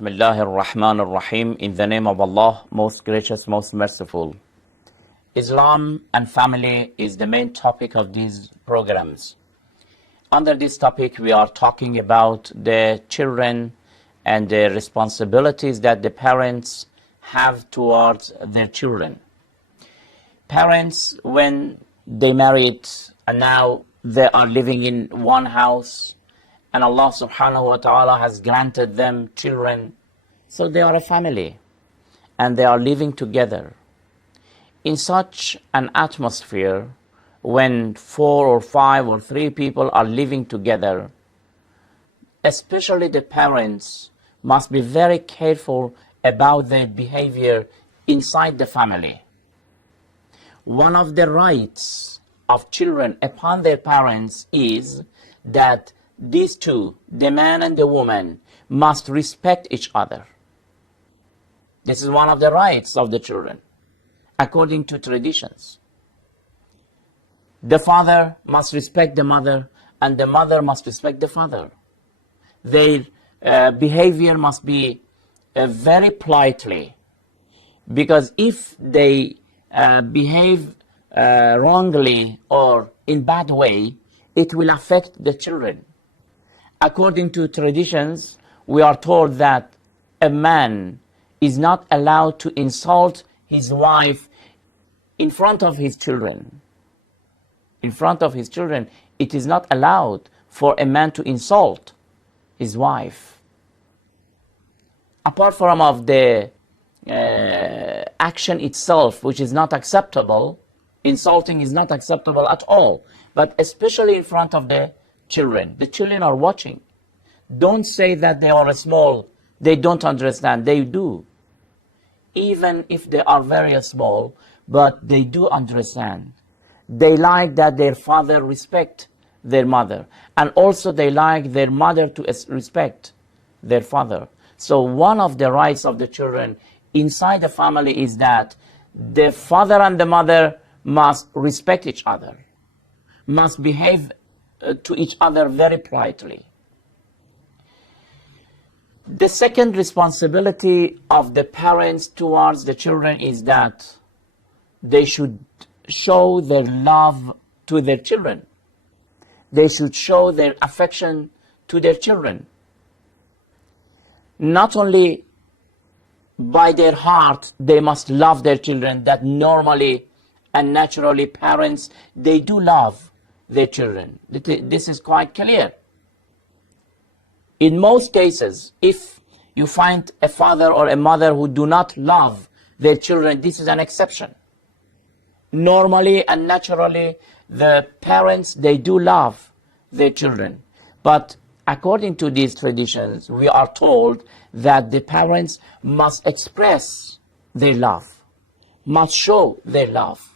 Bismillahir Rahmanir Rahim. In the name of Allah, most gracious, most merciful. Islam and family is the main topic of these programs. Under this topic, we are talking about the children and the responsibilities that the parents have towards their children. Parents, when they married and now they are living in one house, and Allah subhanahu wa ta'ala has granted them children, so they are a family and they are living together. In such an atmosphere, when 4 or 5 or 3 people are living together, especially the parents must be very careful about their behavior inside the family. One of the rights of children upon their parents is that these two, the man and the woman, must respect each other. This is one of the rights of the children, according to traditions. The father must respect the mother, and the mother must respect the father. Their behavior must be very politely, because if they behave wrongly or in bad way, it will affect the children. According to traditions, we are told that a man is not allowed to insult his wife in front of his children. In front of his children, it is not allowed for a man to insult his wife. Apart from of the action itself, which is not acceptable, insulting is not acceptable at all, but especially in front of the children. The children are watching. Don't say that they are small, they don't understand. They do. Even if they are very small, but they do understand. They like that their father respect their mother, and also they like their mother to respect their father. So one of the rights of the children inside the family is that the father and the mother must respect each other, must behave to each other very politely. The second responsibility of the parents towards the children is that they should show their love to their children. They should show their affection to their children. Not only by their heart, they must love their children, that normally and naturally parents, they do love their children. This is quite clear. In most cases, if you find a father or a mother who do not love their children, this is an exception. Normally and naturally, the parents, they do love their children. But according to these traditions, we are told that the parents must express their love, must show their love.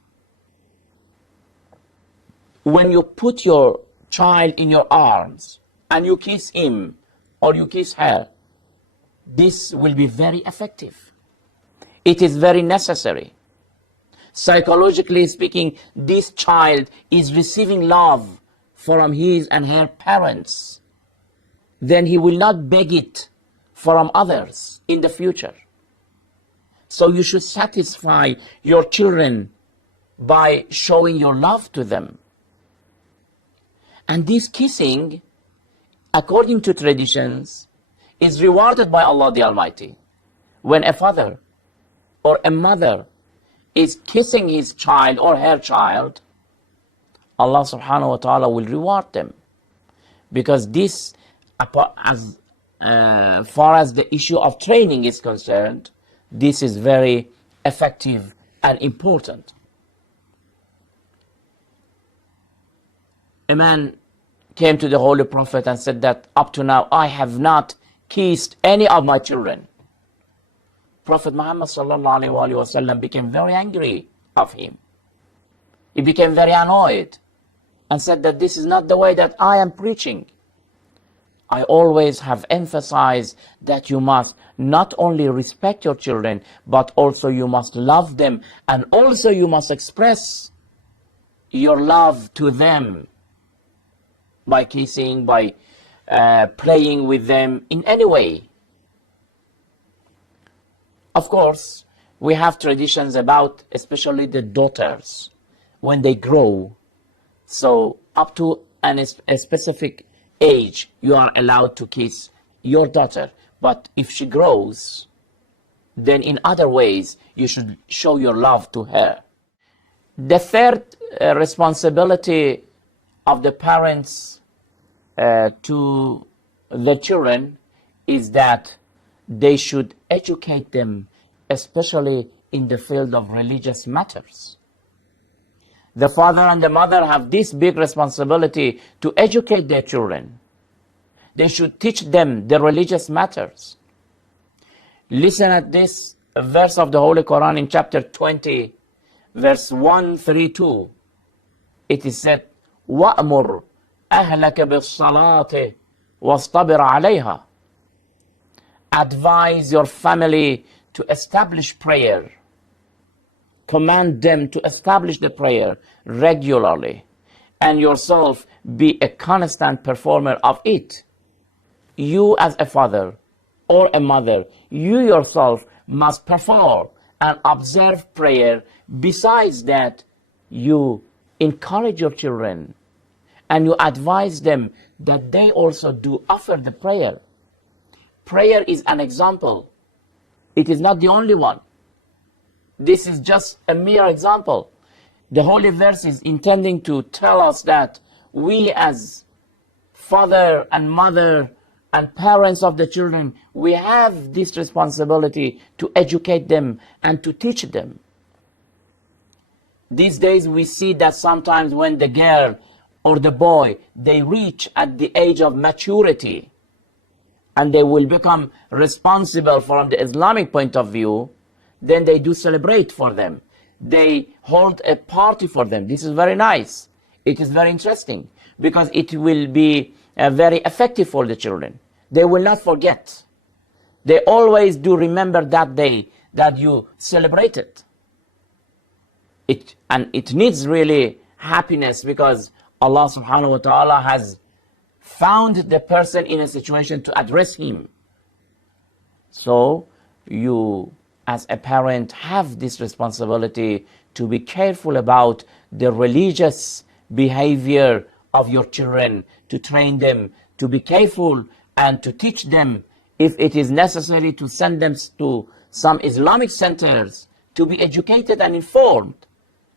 When you put your child in your arms and you kiss him or you kiss her, this will be very effective. It is very necessary. Psychologically speaking, this child is receiving love from his and her parents. Then he will not beg it from others in the future. So you should satisfy your children by showing your love to them. And this kissing, according to traditions, is rewarded by Allah the Almighty. When a father or a mother is kissing his child or her child, Allah subhanahu wa ta'ala will reward them. Because this, as far as the issue of training is concerned, this is very effective and important. A man came to the Holy Prophet and said that up to now I have not kissed any of my children. Prophet Muhammad sallallahu alaihi wasallam became very angry of him. He became very annoyed and said that this is not the way that I am preaching. I always have emphasized that you must not only respect your children, but also you must love them, and also you must express your love to them by kissing, by playing with them in any way. Of course, we have traditions about especially the daughters when they grow. So up to a specific age, you are allowed to kiss your daughter. But if she grows, then in other ways, you should show your love to her. The third responsibility of the parents to the children is that they should educate them, especially in the field of religious matters. The father and the mother have this big responsibility to educate their children. They should teach them the religious matters. Listen at this verse of the Holy Quran in chapter 20, verse 132. It is said, وَأْمُرْ أَهْلَكَ بِالصَّلَاةِ وَاصْطَبِرْ عَلَيْهَا. Advise your family to establish prayer. Command them to establish the prayer regularly, and yourself be a constant performer of it. You as a father or a mother, you yourself must perform and observe prayer. Besides that, you encourage your children and you advise them that they also do offer the prayer. Prayer is an example. It is not the only one. This is just a mere example. The holy verse is intending to tell us that we as father and mother and parents of the children, we have this responsibility to educate them and to teach them. These days we see that sometimes when the girl or the boy, they reach at the age of maturity and they will become responsible from the Islamic point of view, then they do celebrate for them. They hold a party for them. This is very nice. It is very interesting because it will be very effective for the children. They will not forget. They always do remember that day that you celebrated. And it needs really happiness because Allah subhanahu wa ta'ala has found the person in a situation to address him. So you as a parent have this responsibility to be careful about the religious behavior of your children, to train them, to be careful and to teach them, if it is necessary, to send them to some Islamic centers to be educated and informed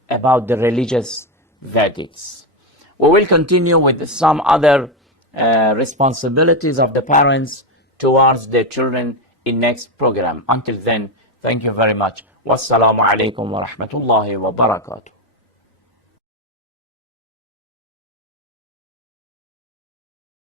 about the religious verdicts. We will continue with some other responsibilities of the parents towards their children in next program. Until then, thank you very much. Wassalamu alaikum wa rahmatullahi wa barakatuh.